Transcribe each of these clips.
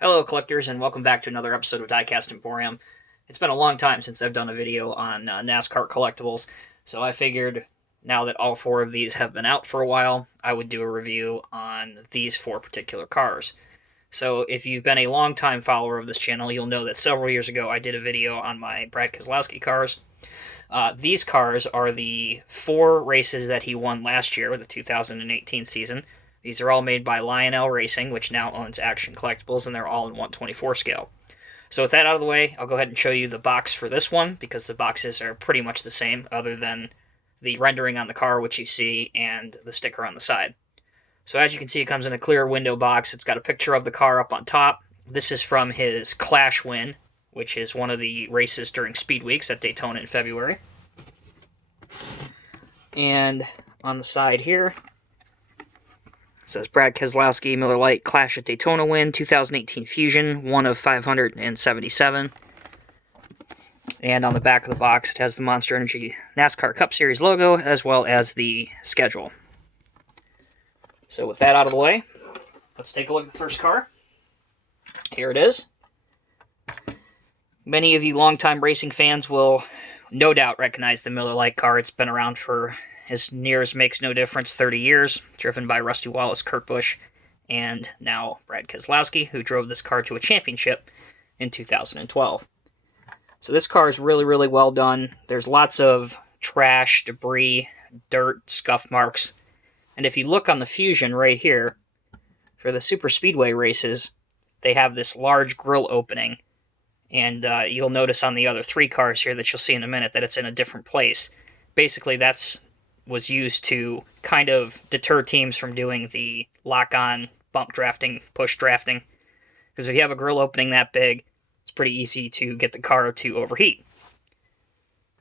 Hello collectors, and welcome back to another episode of Diecast Emporium. It's been a long time since I've done a video on NASCAR collectibles, so I figured now that all four of these have been out for a while, I would do a review on these four particular cars. So if you've been a long-time follower of this channel, you'll know that several years ago I did a video on my Brad Keselowski cars. These cars are the four races that he won last year, the 2018 season. These are all made by Lionel Racing, which now owns Action Collectibles, and they're all in 1/24 scale. So with that out of the way, I'll go ahead and show you the box for this one, because the boxes are pretty much the same, other than the rendering on the car, which you see, and the sticker on the side. So as you can see, it comes in a clear window box. It's got a picture of the car up on top. This is from his Clash win, which is one of the races during Speed Weeks at Daytona in February. And on the side here, it says Brad Keselowski, Miller Lite Clash at Daytona win, 2018 Fusion, 1 of 577. And on the back of the box, it has the Monster Energy NASCAR Cup Series logo, as well as the schedule. So with that out of the way, let's take a look at the first car. Here it is. Many of you longtime racing fans will no doubt recognize the Miller Lite car. It's been around for as near as makes no difference, 30 years, driven by Rusty Wallace, Kurt Busch, and now Brad Keselowski, who drove this car to a championship in 2012. So this car is really, really well done. There's lots of trash, debris, dirt, scuff marks. And if you look on the Fusion right here, for the super speedway races, they have this large grill opening. And you'll notice on the other three cars here that you'll see in a minute that it's in a different place. Basically, that's was used to kind of deter teams from doing the lock-on, bump drafting, push drafting. Because if you have a grill opening that big, it's pretty easy to get the car to overheat.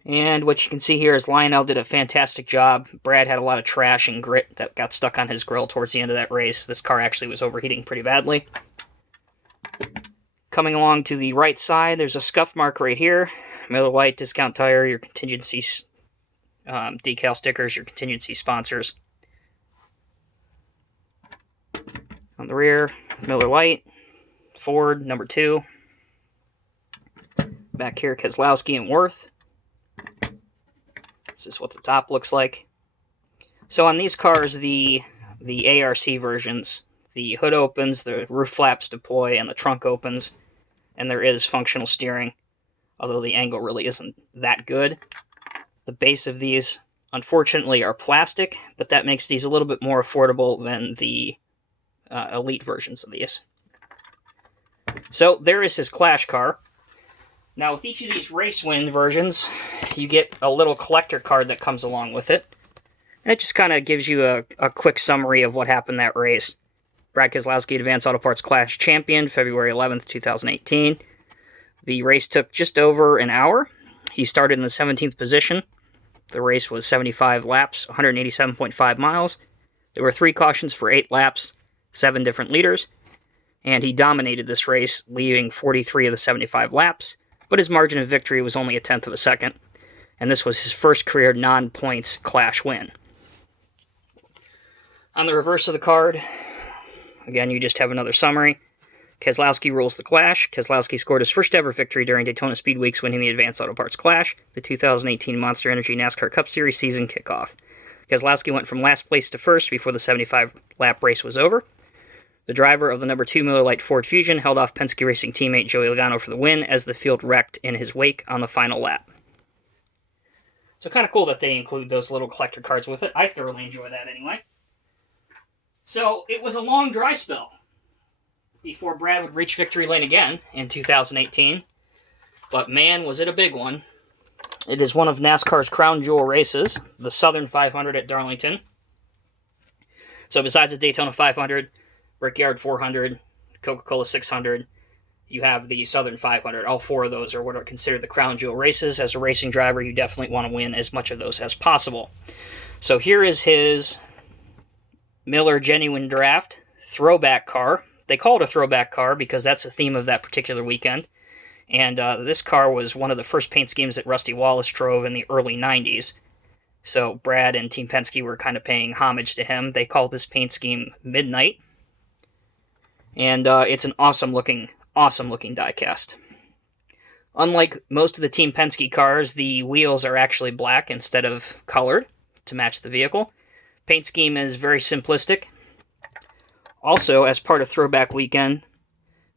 And what you can see here is Lionel did a fantastic job. Brad had a lot of trash and grit that got stuck on his grill towards the end of that race. This car actually was overheating pretty badly. Coming along to the right side, there's a scuff mark right here. Miller Lite, Discount Tire, your contingency decal stickers, your contingency sponsors. On the rear, Miller Lite, Ford, number 2. Back here, Keselowski and Worth. This is what the top looks like. So on these cars, the ARC versions, the hood opens, the roof flaps deploy, and the trunk opens, and there is functional steering, although the angle really isn't that good. The base of these, unfortunately, are plastic, but that makes these a little bit more affordable than the elite versions of these. So there is his Clash car. Now, with each of these race win versions, you get a little collector card that comes along with it. And it just kind of gives you a quick summary of what happened that race. Brad Keselowski, Advanced Auto Parts Clash champion, February 11th, 2018. The race took just over an hour. He started in the 17th position. The race was 75 laps, 187.5 miles. There were 3 cautions for 8 laps, 7 different leaders. And he dominated this race, leading 43 of the 75 laps. But his margin of victory was only 1/10 of a second. And this was his first career non-points Clash win. On the reverse of the card, again, you just have another summary. Keselowski rules the Clash. Keselowski scored his first ever victory during Daytona Speed Weeks, winning the Advanced Auto Parts Clash, the 2018 Monster Energy NASCAR Cup Series season kickoff. Keselowski went from last place to first before the 75-lap race was over. The driver of the number 2 Miller Lite Ford Fusion held off Penske Racing teammate Joey Logano for the win as the field wrecked in his wake on the final lap. So kind of cool that they include those little collector cards with it. I thoroughly enjoy that anyway. So it was a long dry spell before Brad would reach victory lane again in 2018. But man, was it a big one. It is one of NASCAR's crown jewel races, the Southern 500 at Darlington. So besides the Daytona 500, Brickyard 400, Coca-Cola 600, you have the Southern 500. All 4 of those are what are considered the crown jewel races. As a racing driver, you definitely want to win as much of those as possible. So here is his Miller Genuine Draft throwback car. They call it a throwback car because that's the theme of that particular weekend. And this car was one of the first paint schemes that Rusty Wallace drove in the early 90s. So Brad and Team Penske were kind of paying homage to him. They called this paint scheme Midnight. And it's an awesome looking diecast. Unlike most of the Team Penske cars, the wheels are actually black instead of colored to match the vehicle. Paint scheme is very simplistic. Also, as part of Throwback Weekend,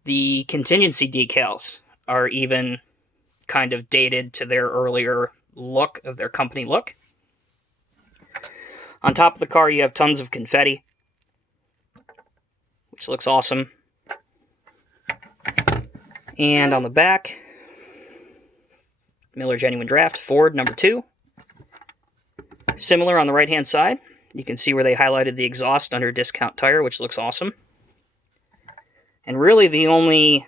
the contingency decals are even kind of dated to their earlier look, of their company look. On top of the car, you have tons of confetti, which looks awesome. And on the back, Miller Genuine Draft, Ford number 2. Similar on the right-hand side. You can see where they highlighted the exhaust under discount tire, which looks awesome. And really the only,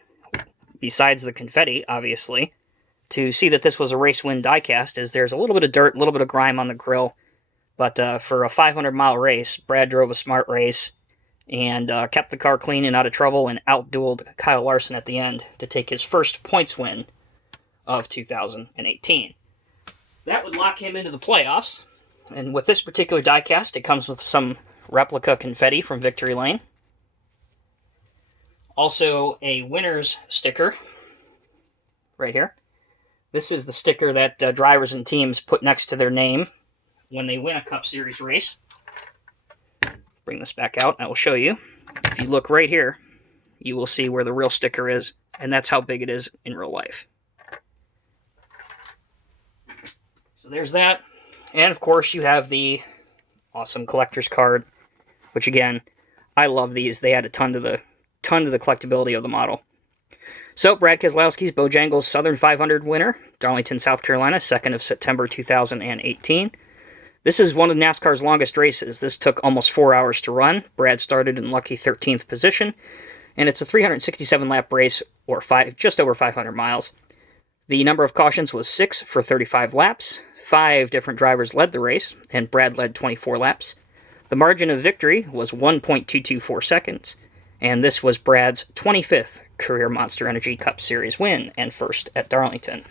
besides the confetti, obviously, to see that this was a race win diecast is there's a little bit of dirt, a little bit of grime on the grill. But for a 500-mile race, Brad drove a smart race and kept the car clean and out of trouble and outdueled Kyle Larson at the end to take his first points win of 2018. That would lock him into the playoffs. And with this particular diecast, it comes with some replica confetti from Victory Lane. Also, a winner's sticker right here. This is the sticker that drivers and teams put next to their name when they win a Cup Series race. Bring this back out, and I will show you. If you look right here, you will see where the real sticker is, and that's how big it is in real life. So there's that. And of course, you have the awesome collector's card, which again, I love these. They add a ton to the collectability of the model. So, Brad Keselowski's Bojangles Southern 500 winner, Darlington, South Carolina, 2nd of September 2018. This is one of NASCAR's longest races. This took almost 4 hours to run. Brad started in lucky 13th position, and it's a 367-lap race, or just over 500 miles. The number of cautions was 6 for 35 laps. 5 different drivers led the race, and Brad led 24 laps. The margin of victory was 1.224 seconds, and this was Brad's 25th career Monster Energy Cup Series win, and first at Darlington.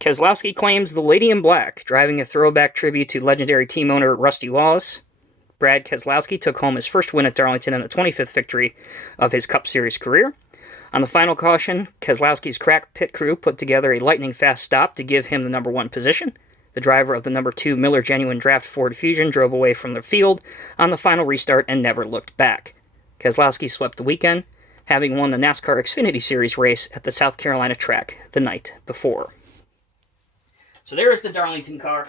Keselowski claims the Lady in Black, driving a throwback tribute to legendary team owner Rusty Wallace. Brad Keselowski took home his first win at Darlington and the 25th victory of his Cup Series career. On the final caution, Keselowski's crack pit crew put together a lightning-fast stop to give him the number 1 position. The driver of the number 2 Miller Genuine Draft Ford Fusion drove away from the field on the final restart and never looked back. Keselowski swept the weekend, having won the NASCAR Xfinity Series race at the South Carolina track the night before. So there's the Darlington car.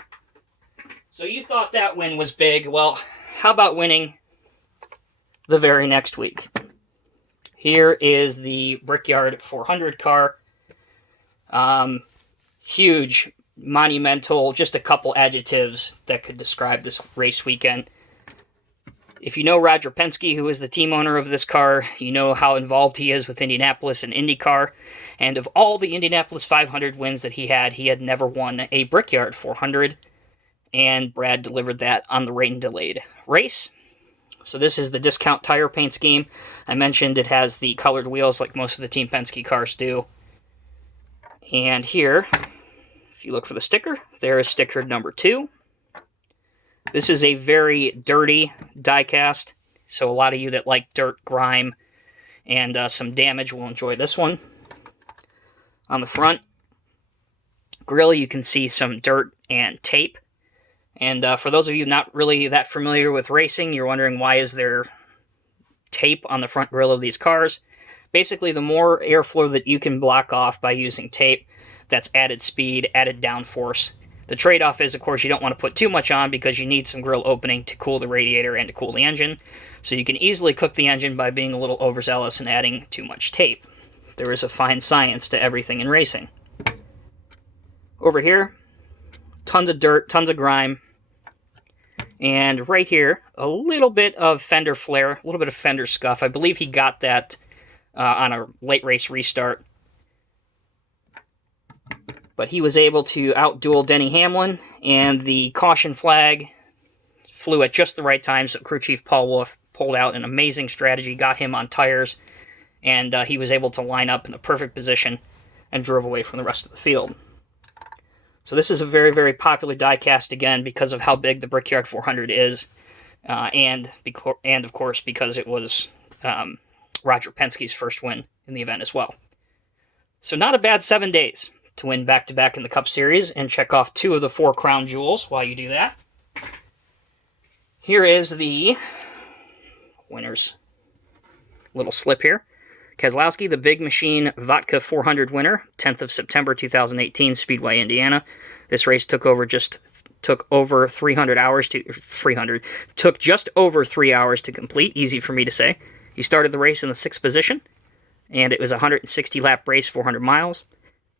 So you thought that win was big. Well, how about winning the very next week? Here is the Brickyard 400 car. Huge, monumental, just a couple adjectives that could describe this race weekend. If you know Roger Penske, who is the team owner of this car, you know how involved he is with Indianapolis and IndyCar. And of all the Indianapolis 500 wins that he had never won a Brickyard 400. And Brad delivered that on the rain-delayed race. So this is the discount tire paint scheme. I mentioned it has the colored wheels like most of the Team Penske cars do. And here, if you look for the sticker, there is sticker number 2. This is a very dirty diecast, so a lot of you that like dirt, grime, and some damage will enjoy this one. On the front grille, you can see some dirt and tape. And for those of you not really that familiar with racing, you're wondering why is there tape on the front grille of these cars. Basically, the more airflow that you can block off by using tape, that's added speed, added downforce. The trade-off is, of course, you don't want to put too much on because you need some grill opening to cool the radiator and to cool the engine. So you can easily cook the engine by being a little overzealous and adding too much tape. There is a fine science to everything in racing. Over here, tons of dirt, tons of grime. And right here, a little bit of fender flare, a little bit of fender scuff. I believe he got that on a late race restart. But he was able to outduel Denny Hamlin, and the caution flag flew at just the right time, so crew chief Paul Wolfe pulled out an amazing strategy, got him on tires, and he was able to line up in the perfect position and drove away from the rest of the field. So this is a very, very popular diecast, again, because of how big the Brickyard 400 is, and of course, because it was Roger Penske's first win in the event as well. So not a bad 7 days to win back-to-back in the Cup Series and check off 2 of the 4 crown jewels while you do that. Here is the winner's little slip here. Keselowski, the Big Machine Vodka 400 winner, 10th of September 2018, Speedway, Indiana. This race took over 300 hours to took just over 3 hours to complete. Easy for me to say. He started the race in the 6th position, and it was a 160-lap race, 400 miles.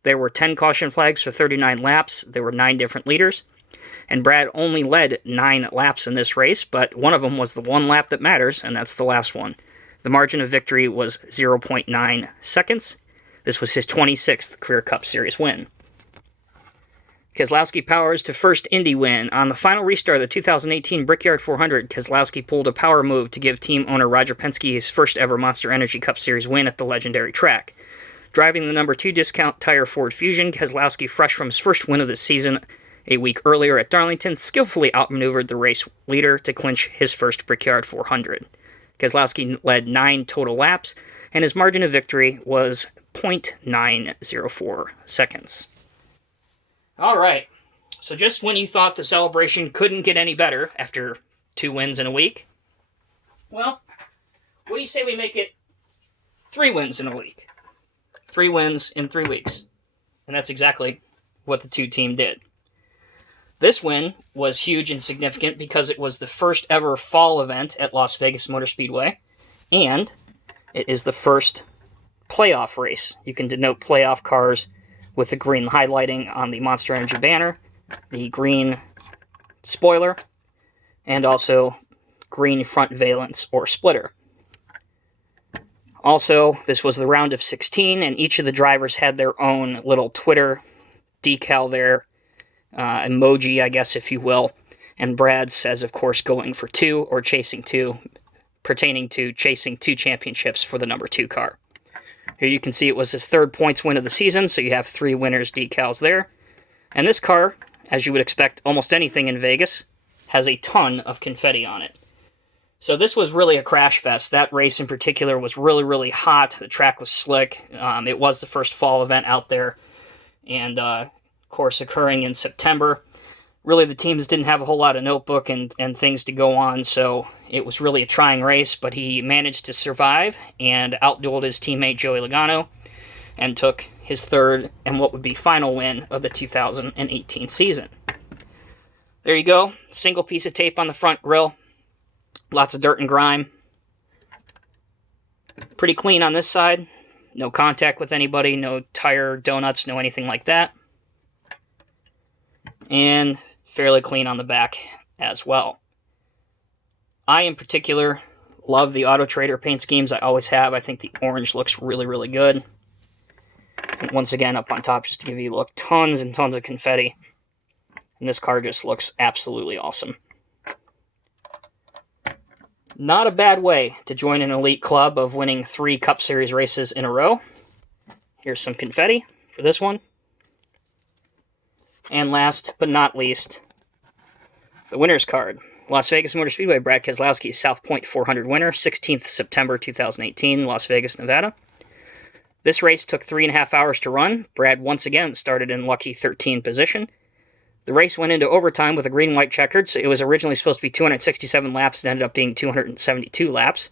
There were 10 caution flags for 39 laps. There were 9 different leaders, and Brad only led 9 laps in this race, but one of them was the one lap that matters, and that's the last one. The margin of victory was 0.9 seconds. This was his 26th career Cup Series win. Keselowski powers to first Indy win. On the final restart of the 2018 Brickyard 400, Keselowski pulled a power move to give team owner Roger Penske his first ever Monster Energy Cup Series win at the legendary track. Driving the number 2 discount tire Ford Fusion, Keselowski, fresh from his first win of the season a week earlier at Darlington, skillfully outmaneuvered the race leader to clinch his first Brickyard 400. Keselowski led 9 total laps, and his margin of victory was 0.904 seconds. All right, so just when you thought the celebration couldn't get any better after 2 wins in a week, well, what do you say we make it 3 wins in a week? 3 wins in 3 weeks. And that's exactly what the 2 team did. This win was huge and significant because it was the first ever fall event at Las Vegas Motor Speedway, and it is the first playoff race. You can denote playoff cars with the green highlighting on the Monster Energy banner, the green spoiler, and also green front valence or splitter. Also, this was the round of 16, and each of the drivers had their own little Twitter decal there, emoji, I guess, if you will. And Brad says, of course, going for 2 or chasing 2, pertaining to chasing 2 championships for the number 2 car. Here you can see it was his 3rd points win of the season, so you have 3 winners decals there. And this car, as you would expect almost anything in Vegas, has a ton of confetti on it. So this was really a crash fest. That race in particular was really, really hot. The track was slick. It was the first fall event out there, and of course occurring in September. Really, the teams didn't have a whole lot of notebook and things to go on, so it was really a trying race, but he managed to survive and outdueled his teammate Joey Logano and took his 3rd and what would be final win of the 2018 season. There you go. Single piece of tape on the front grille. Lots of dirt and grime. Pretty clean on this side. No contact with anybody, no tire donuts, no anything like that. And fairly clean on the back as well. I, in particular, love the Auto Trader paint schemes. I always have. I think the orange looks really, really good. And once again, up on top, just to give you a look, tons and tons of confetti. And this car just looks absolutely awesome. Not a bad way to join an elite club of winning 3 Cup Series races in a row. Here's some confetti for this one. And last but not least, the winner's card. Las Vegas Motor Speedway, Brad Keselowski, South Point 400 winner, 16th September 2018, Las Vegas, Nevada. This race took 3.5 hours to run. Brad once again started in lucky 13th position. The race went into overtime with a green-white checkered, so it was originally supposed to be 267 laps and ended up being 272 laps.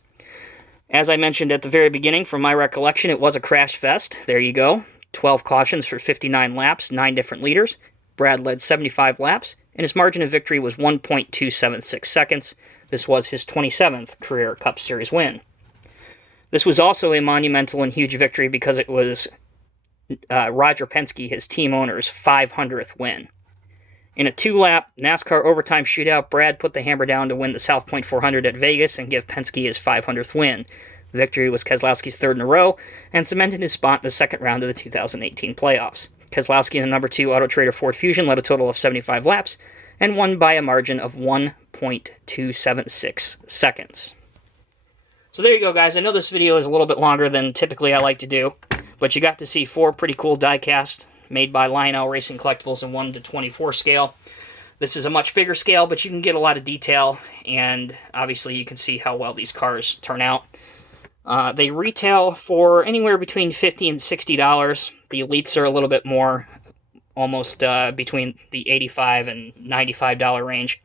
As I mentioned at the very beginning, from my recollection, it was a crash fest. There you go. 12 cautions for 59 laps, 9 different leaders. Brad led 75 laps, and his margin of victory was 1.276 seconds. This was his 27th career Cup Series win. This was also a monumental and huge victory because it was Roger Penske, his team owner's 500th win. In a 2-lap NASCAR overtime shootout, Brad put the hammer down to win the South Point 400 at Vegas and give Penske his 500th win. The victory was Keselowski's 3rd in a row and cemented his spot in the 2nd round of the 2018 playoffs. Keselowski in the number 2 Auto Trader Ford Fusion led a total of 75 laps and won by a margin of 1.276 seconds. So there you go, guys. I know this video is a little bit longer than typically I like to do, but you got to see 4 pretty cool diecast made by Lionel Racing Collectibles in 1:24 scale. This is a much bigger scale, but you can get a lot of detail, and obviously you can see how well these cars turn out. They retail for anywhere between $50 and $60. The Elites are a little bit more, almost between the $85 and $95 range.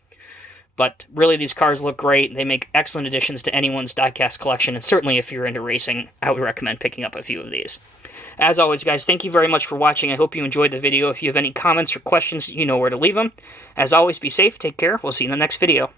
But really, these cars look great. They make excellent additions to anyone's diecast collection, and certainly if you're into racing, I would recommend picking up a few of these. As always, guys, thank you very much for watching. I hope you enjoyed the video. If you have any comments or questions, you know where to leave them. As always, be safe, take care. We'll see you in the next video.